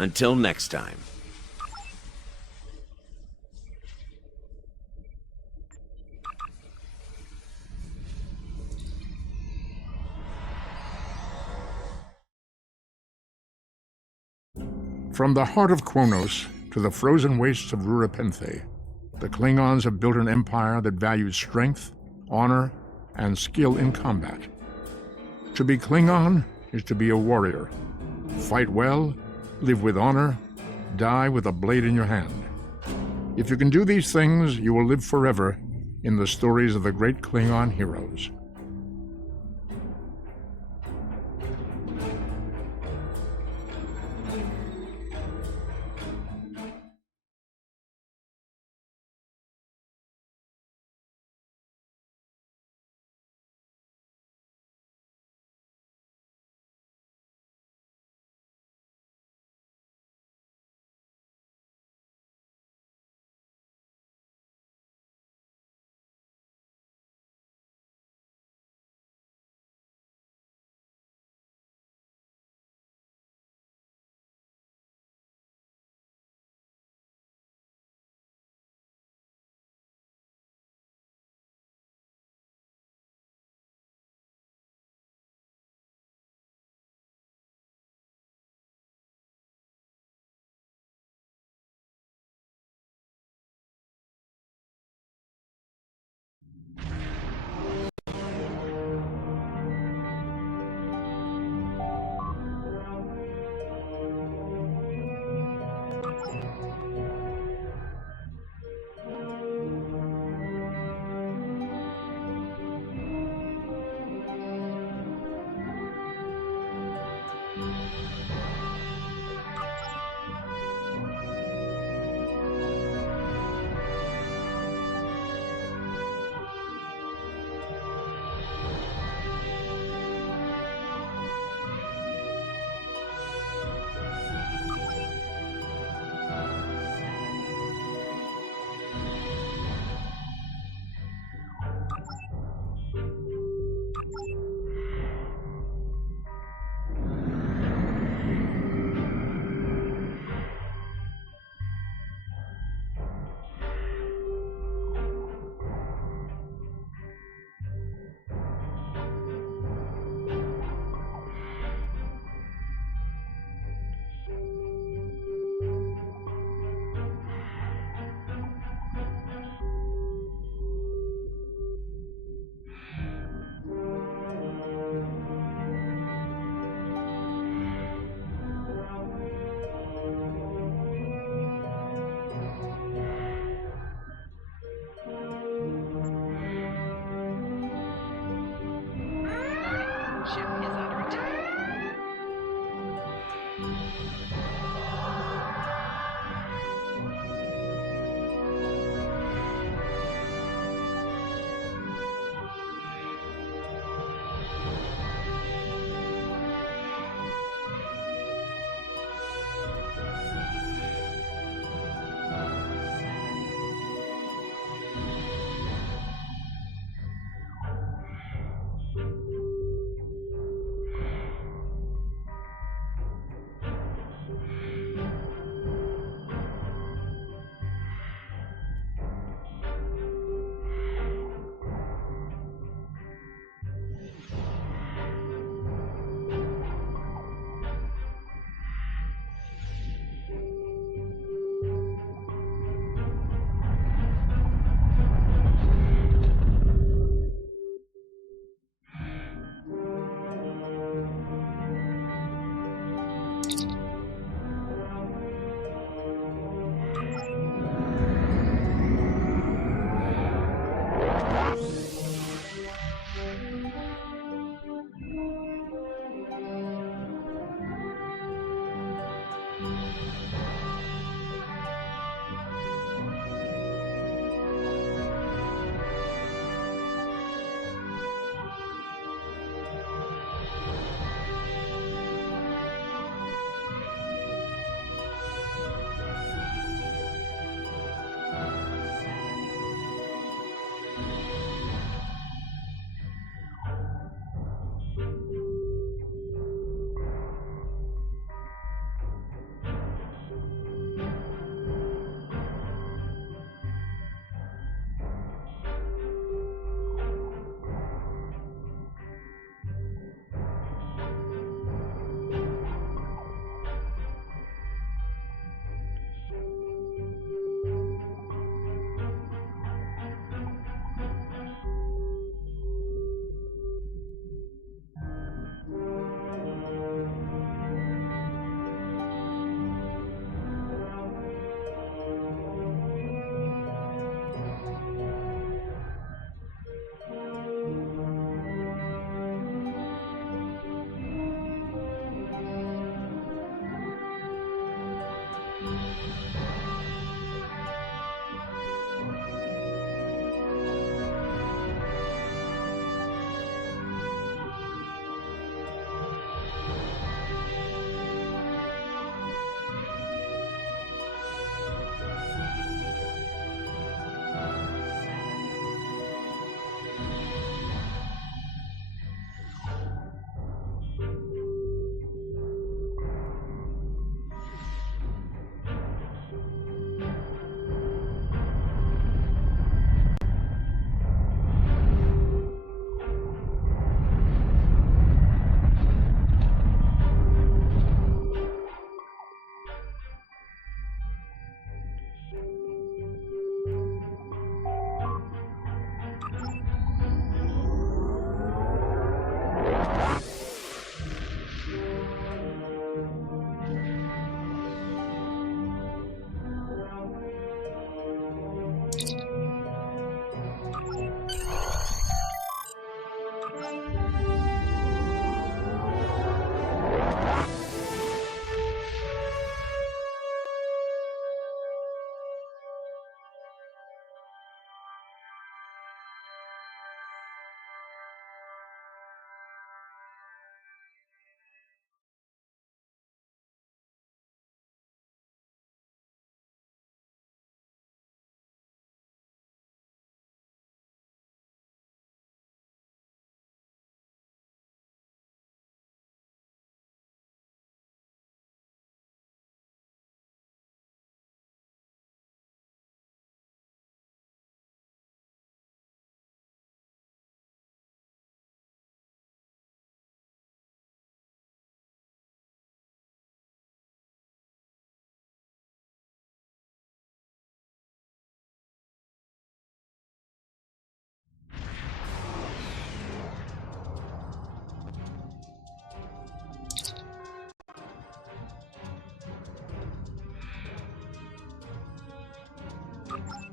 Until next time. From the heart of Kronos to the frozen wastes of Rurapenthe, the Klingons have built an empire that values strength, honor, and skill in combat. To be Klingon is to be a warrior. Fight well, live with honor, die with a blade in your hand. If you can do these things, you will live forever in the stories of the great Klingon heroes.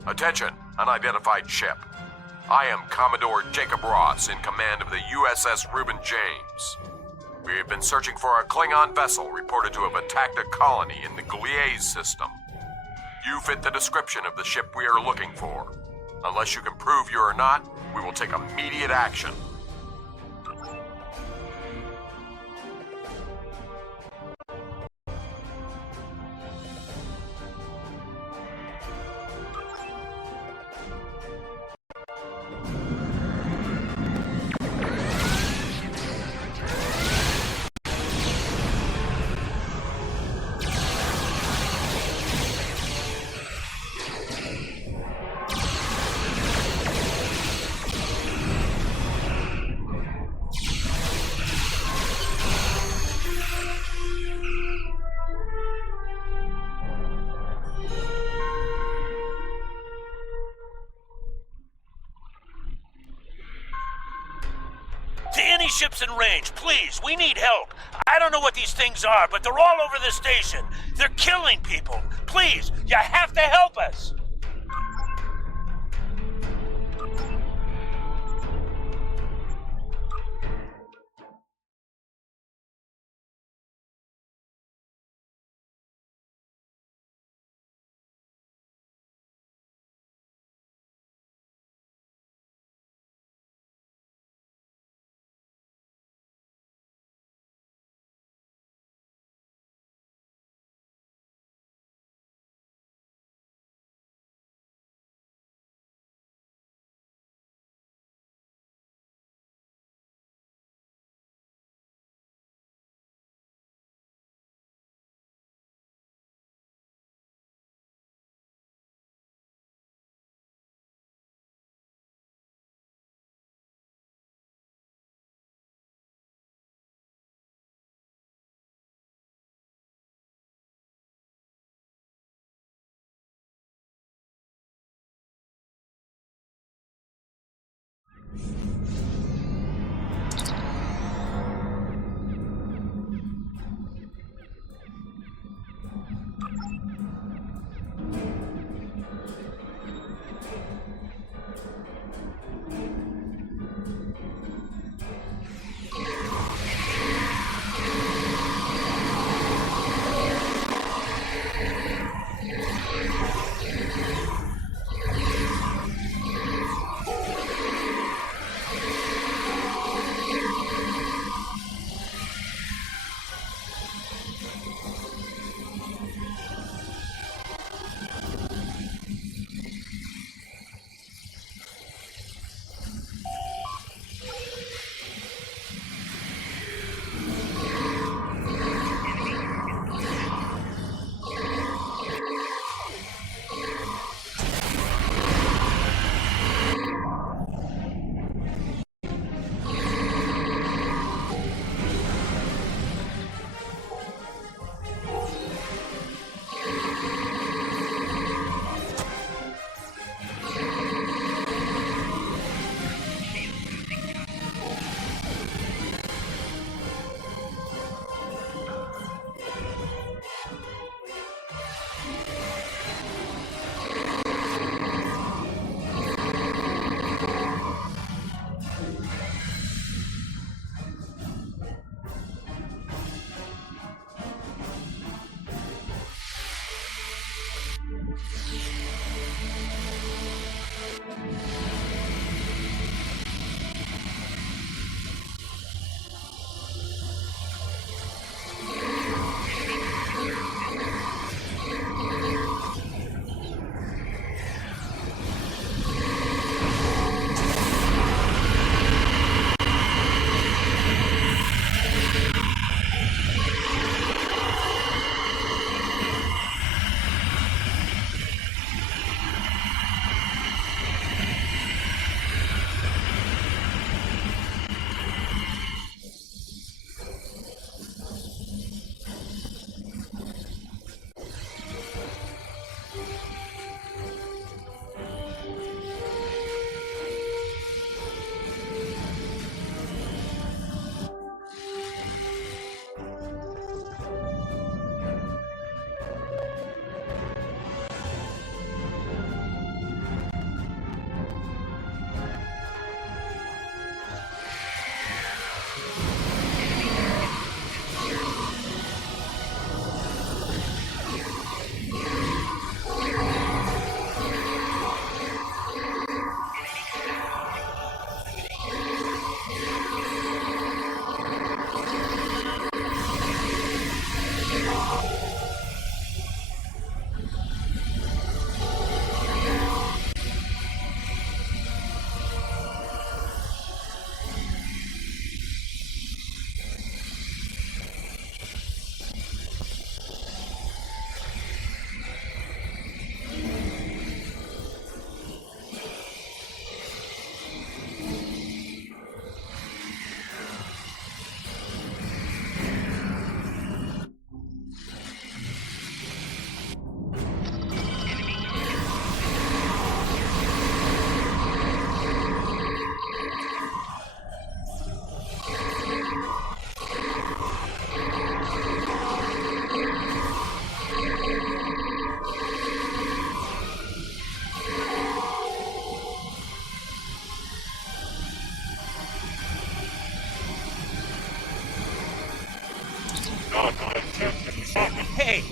Attention, unidentified ship. I am Commodore Jacob Ross in command of the USS Reuben James. We have been searching for a Klingon vessel reported to have attacked a colony in the Gliese system. You fit the description of the ship we are looking for. Unless you can prove you are not, we will take immediate action. To any ships in range, please, we need help. I don't know what these things are, but they're all over the station. They're killing people. Please, you have to help us. Hey!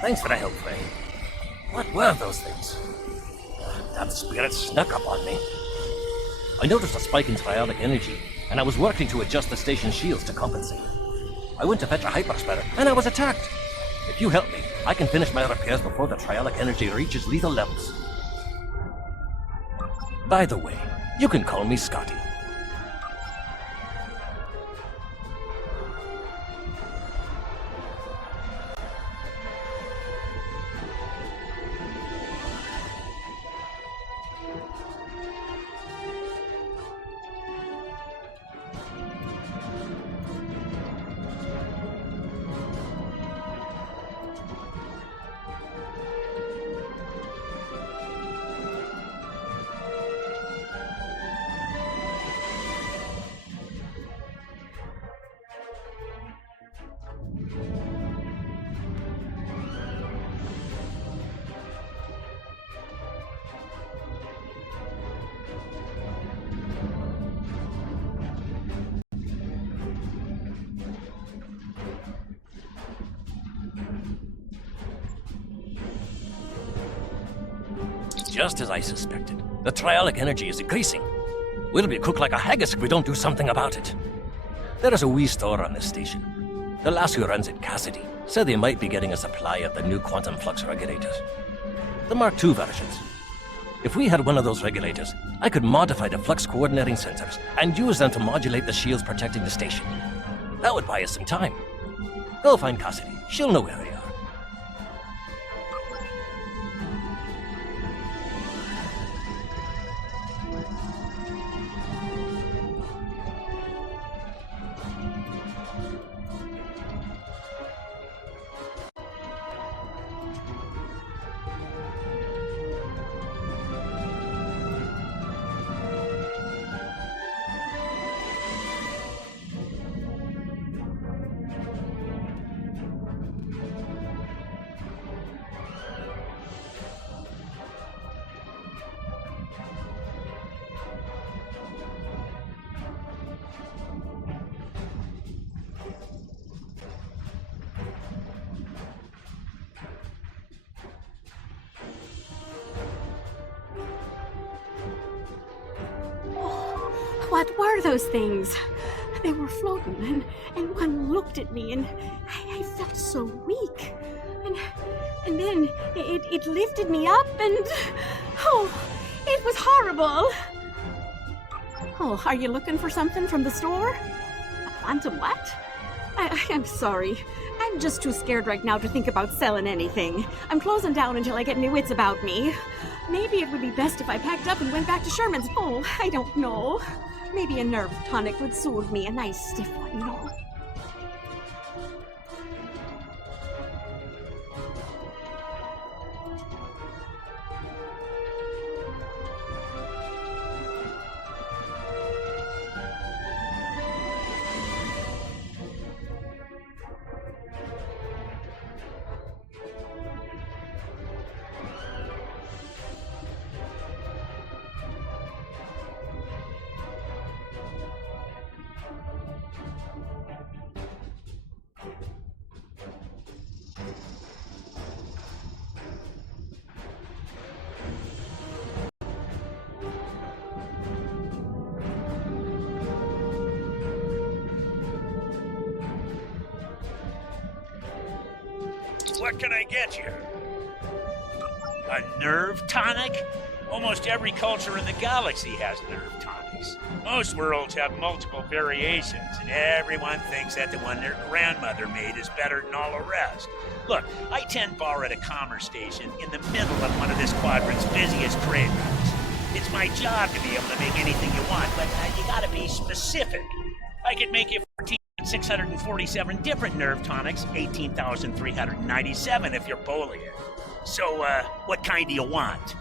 Thanks for the help, Faye. What were those things? That spirit snuck up on me. I noticed a spike in triadic energy, and I was working to adjust the station's shields to compensate. I went to fetch a hyperspatter, and I was attacked. If you help me, I can finish my repairs before the triadic energy reaches lethal levels. By the way, you can call me Scotty. Just as I suspected, the trialic energy is increasing. We'll be cooked like a haggis if we don't do something about it. There is a wee store on this station. The lass who runs it, Cassidy, said they might be getting a supply of the new quantum flux regulators. The Mark II versions. If we had one of those regulators, I could modify the flux coordinating sensors and use them to modulate the shields protecting the station. That would buy us some time. Go find Cassidy. She'll know where we are. What were those things? They were floating, and one looked at me, and I felt so weak. And then it lifted me up, and oh, it was horrible. Oh, are you looking for something from the store? A quantum what? I'm sorry. I'm just too scared right now to think about selling anything. I'm closing down until I get my wits about me. Maybe it would be best if I packed up and went back to Sherman's. Oh, I don't know. Maybe a nerve tonic would soothe me, a nice stiff one, you know. What can I get you? A nerve tonic? Almost every culture in the galaxy has nerve tonics. Most worlds have multiple variations, and everyone thinks that the one their grandmother made is better than all the rest. Look, I 10-bar at a commerce station in the middle of one of this quadrant's busiest trade routes. It's my job to be able to make anything you want, but you gotta be specific. I could make you 14,647 different nerve tonics, 18,397 if you're Bolian. So, what kind do you want?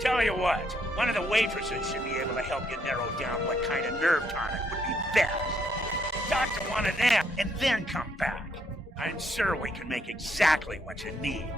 Tell you what, one of the waitresses should be able to help you narrow down what kind of nerve tonic would be best. Talk to one of them, and then come back. I'm sure we can make exactly what you need.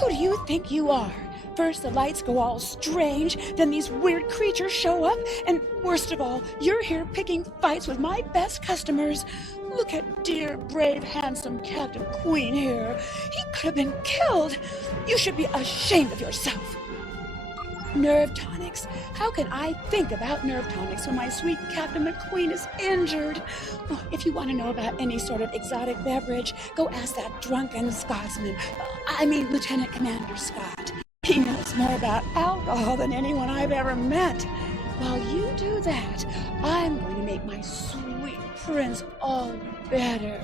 Who do you think you are? First the lights go all strange, then these weird creatures show up, and worst of all, you're here picking fights with my best customers. Look at dear, brave, handsome Captain Queen here. He could have been killed. You should be ashamed of yourself. Nerve tonics. How can I think about nerve tonics when my sweet Captain McQueen is injured? Oh, if you want to know about any sort of exotic beverage, go ask that drunken Scotsman. Lieutenant Commander Scott. He knows more about alcohol than anyone I've ever met. While you do that, I'm going to make my sweet prince all better.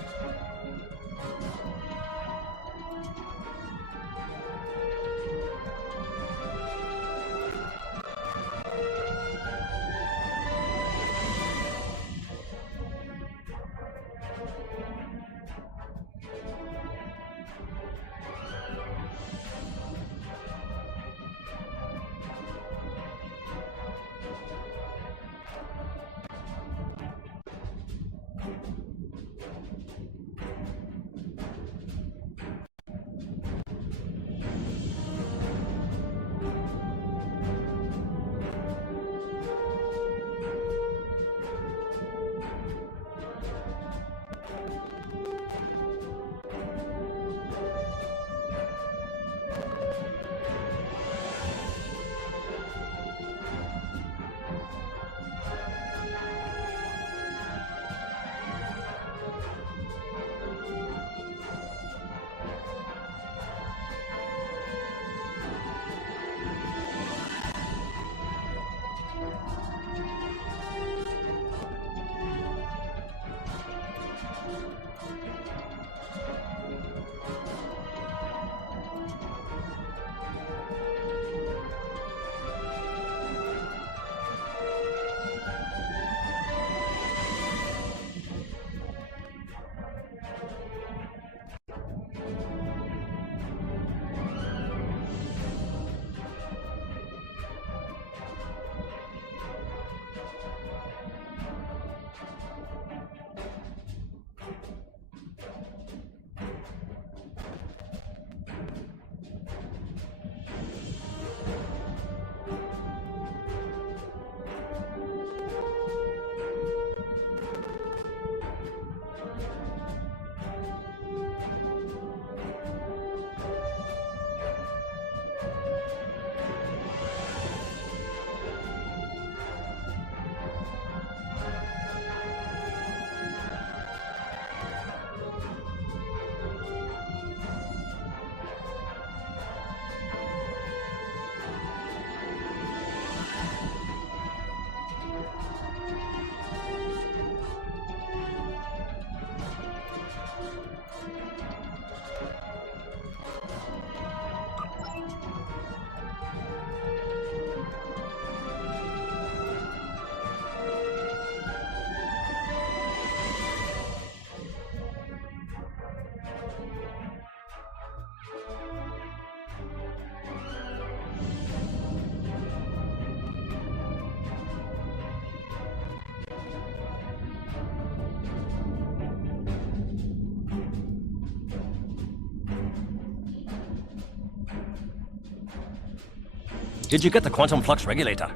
Did you get the quantum flux regulator?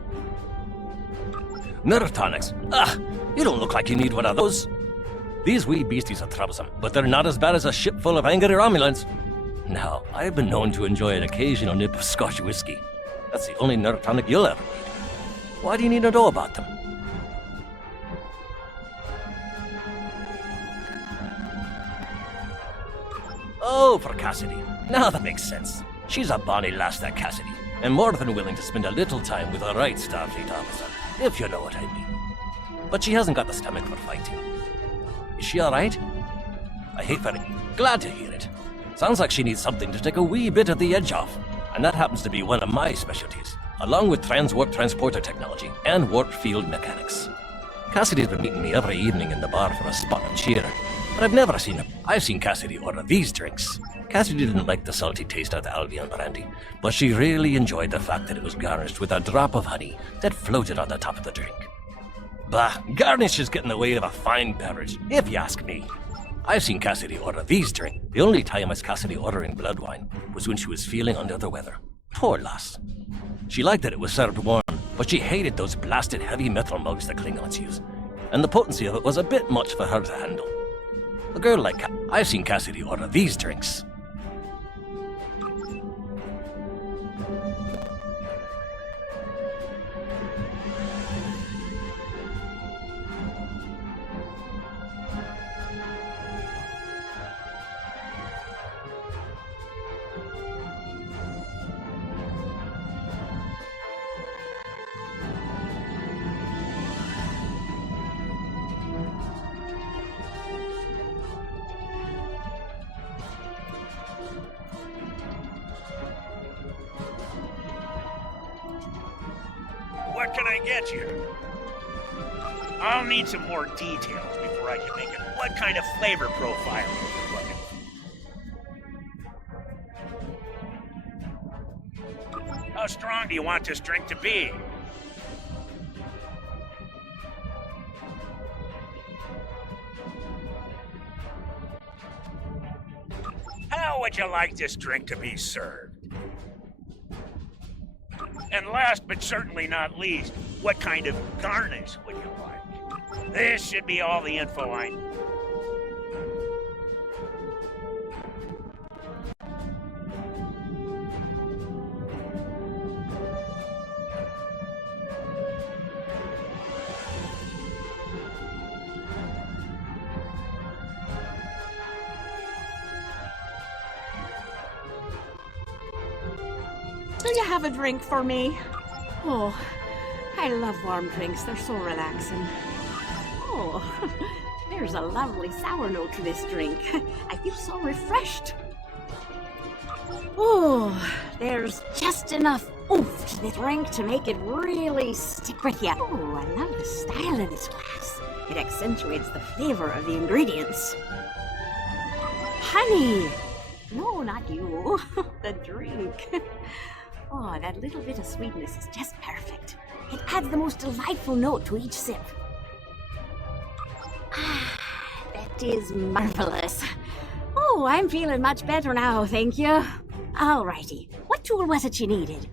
Nerve tonics? Ah, you don't look like you need one of those. These wee beasties are troublesome, but they're not as bad as a ship full of angry Romulans. Now, I've been known to enjoy an occasional nip of Scotch whiskey. That's the only nerve tonic you'll ever need. Why do you need to know about them? Oh, for Cassidy. Now that makes sense. She's a bonny lass, that Cassidy, and more than willing to spend a little time with a right Starfleet officer, if you know what I mean. But she hasn't got the stomach for fighting. Is she alright? I hate for it. Glad to hear it. Sounds like she needs something to take a wee bit of the edge off, and that happens to be one of my specialties, along with transwarp transporter technology and warp field mechanics. Cassidy's been meeting me every evening in the bar for a spot of cheer, but I've never seen him. I've seen Cassidy order these drinks. Cassidy didn't like the salty taste of the Albion brandy, but she really enjoyed the fact that it was garnished with a drop of honey that floated on the top of the drink. Bah, garnish is getting in the way of a fine beverage, if you ask me. I've seen Cassidy order these drinks. The only time I saw Cassidy ordering blood wine was when she was feeling under the weather. Poor lass. She liked that it was served warm, but she hated those blasted heavy metal mugs the Klingons use, and the potency of it was a bit much for her to handle. A girl like I've seen Cassidy order these drinks. What can I get you? I'll need some more details before I can make it. What kind of flavor profile are you looking for? How strong do you want this drink to be? How would you like this drink to be served? And last but certainly not least, what kind of garnish would you like? This should be all the info I need. Will you have a drink for me? Oh, I love warm drinks. They're so relaxing. Oh, there's a lovely sour note to this drink. I feel so refreshed. Oh, there's just enough oomph to the drink to make it really stick with you. Oh, I love the style of this glass. It accentuates the flavor of the ingredients. Honey! No, not you. The drink. Oh, that little bit of sweetness is just perfect. It adds the most delightful note to each sip. Ah, that is marvelous. Oh, I'm feeling much better now, thank you. Alrighty, what tool was it you needed?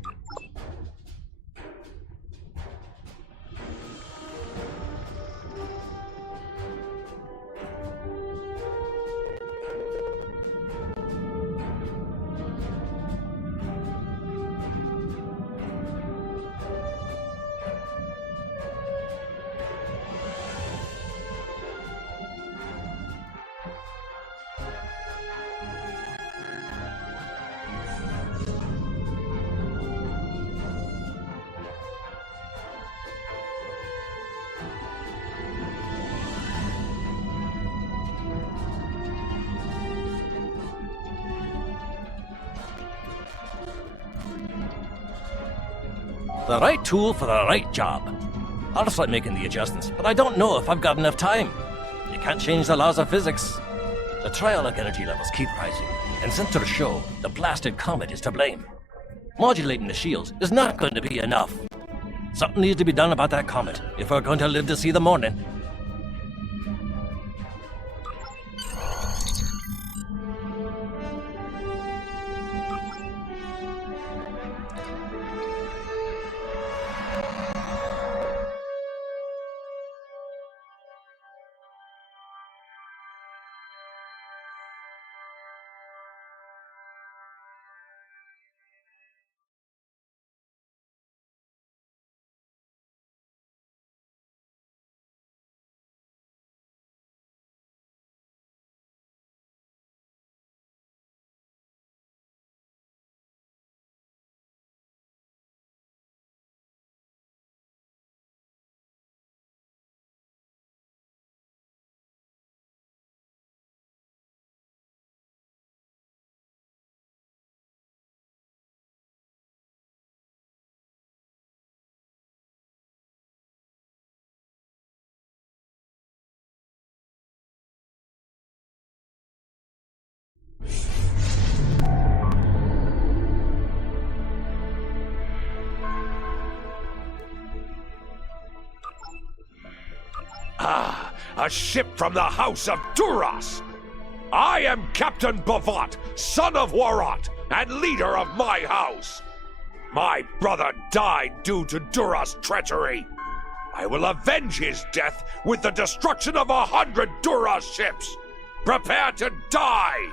The right tool for the right job. I'll start making the adjustments, but I don't know if I've got enough time. You can't change the laws of physics. The trialic energy levels keep rising, and sensors show the blasted comet is to blame. Modulating the shields is not going to be enough. Something needs to be done about that comet if we're going to live to see the morning. a ship from the house of Duras. I am Captain Bavat, son of Warot, and leader of my house. My brother died due to Duras' treachery. I will avenge his death with the destruction of 100 Duras ships. Prepare to die!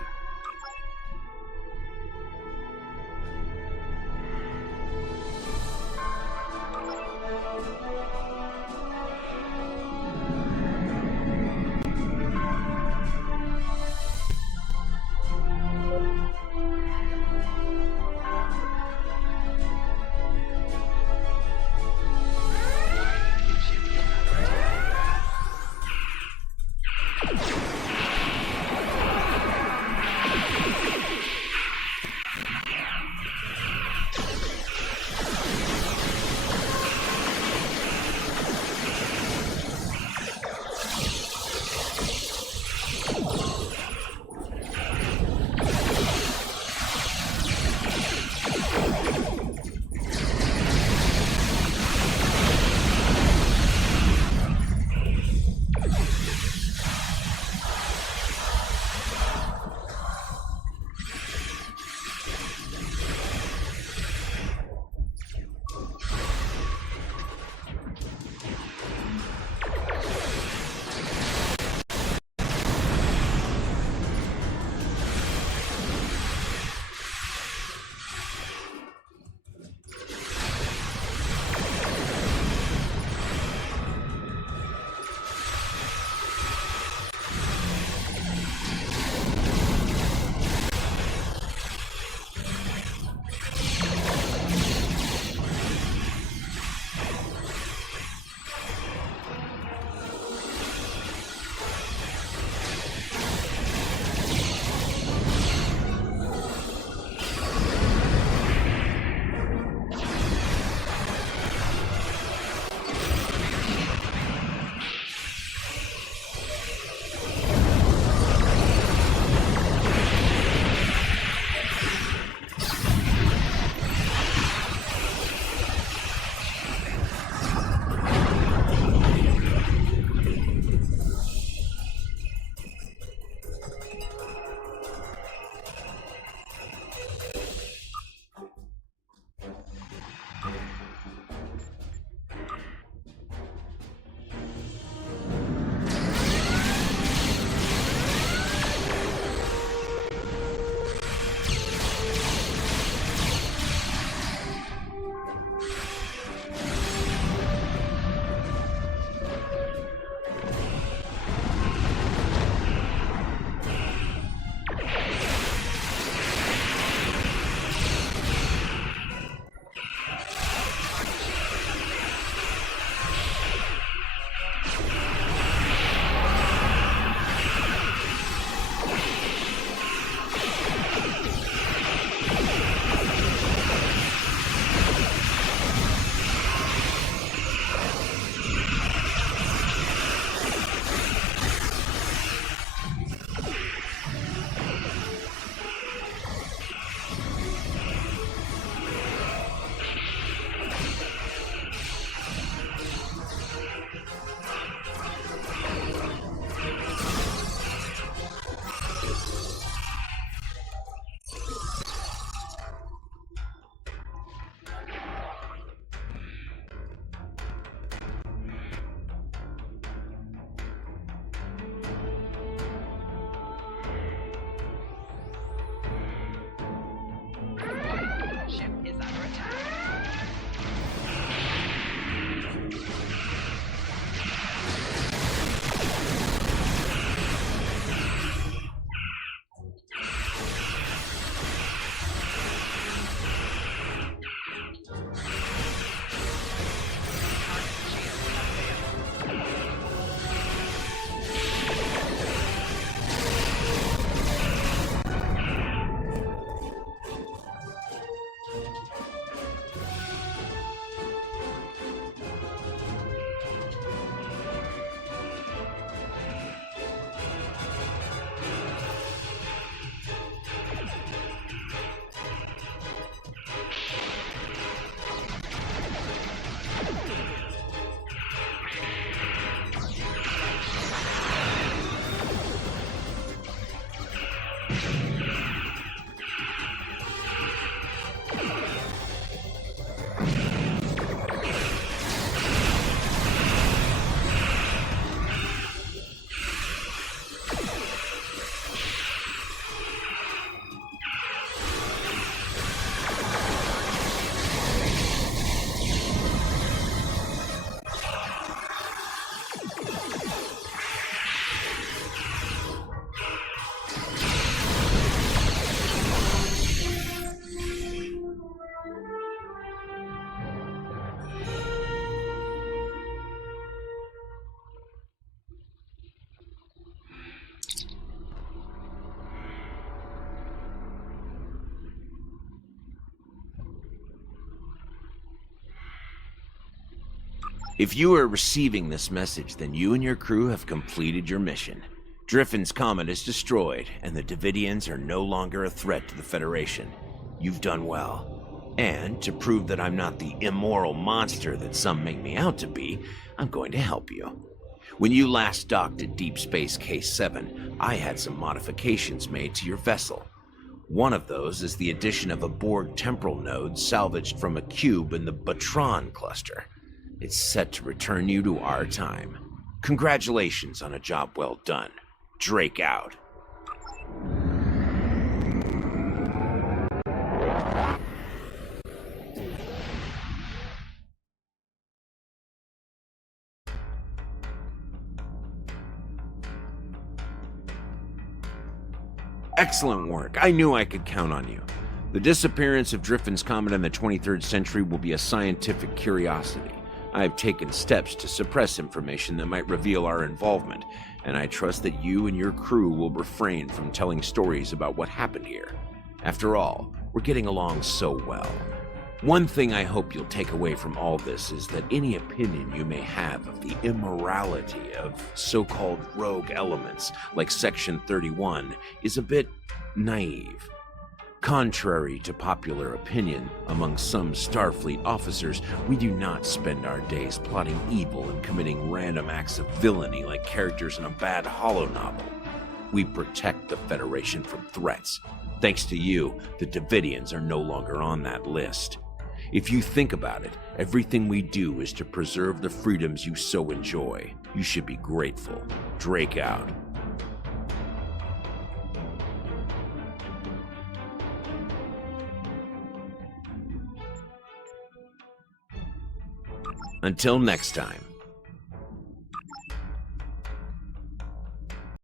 If you are receiving this message, then you and your crew have completed your mission. Driffin's comet is destroyed, and the Davidians are no longer a threat to the Federation. You've done well. And to prove that I'm not the immoral monster that some make me out to be, I'm going to help you. When you last docked at Deep Space K7, I had some modifications made to your vessel. One of those is the addition of a Borg temporal node salvaged from a cube in the Batron cluster. It's set to return you to our time. Congratulations on a job well done. Drake out. Excellent work. I knew I could count on you. The disappearance of Driffin's comet in the 23rd century will be a scientific curiosity. I have taken steps to suppress information that might reveal our involvement, and I trust that you and your crew will refrain from telling stories about what happened here. After all, we're getting along so well. One thing I hope you'll take away from all this is that any opinion you may have of the immorality of so-called rogue elements like Section 31 is a bit naive. Contrary to popular opinion among some Starfleet officers, we do not spend our days plotting evil and committing random acts of villainy like characters in a bad holonovel. We protect the Federation from threats. Thanks to you, the Davidians are no longer on that list. If you think about it, everything we do is to preserve the freedoms you so enjoy. You should be grateful. Drake out. Until next time.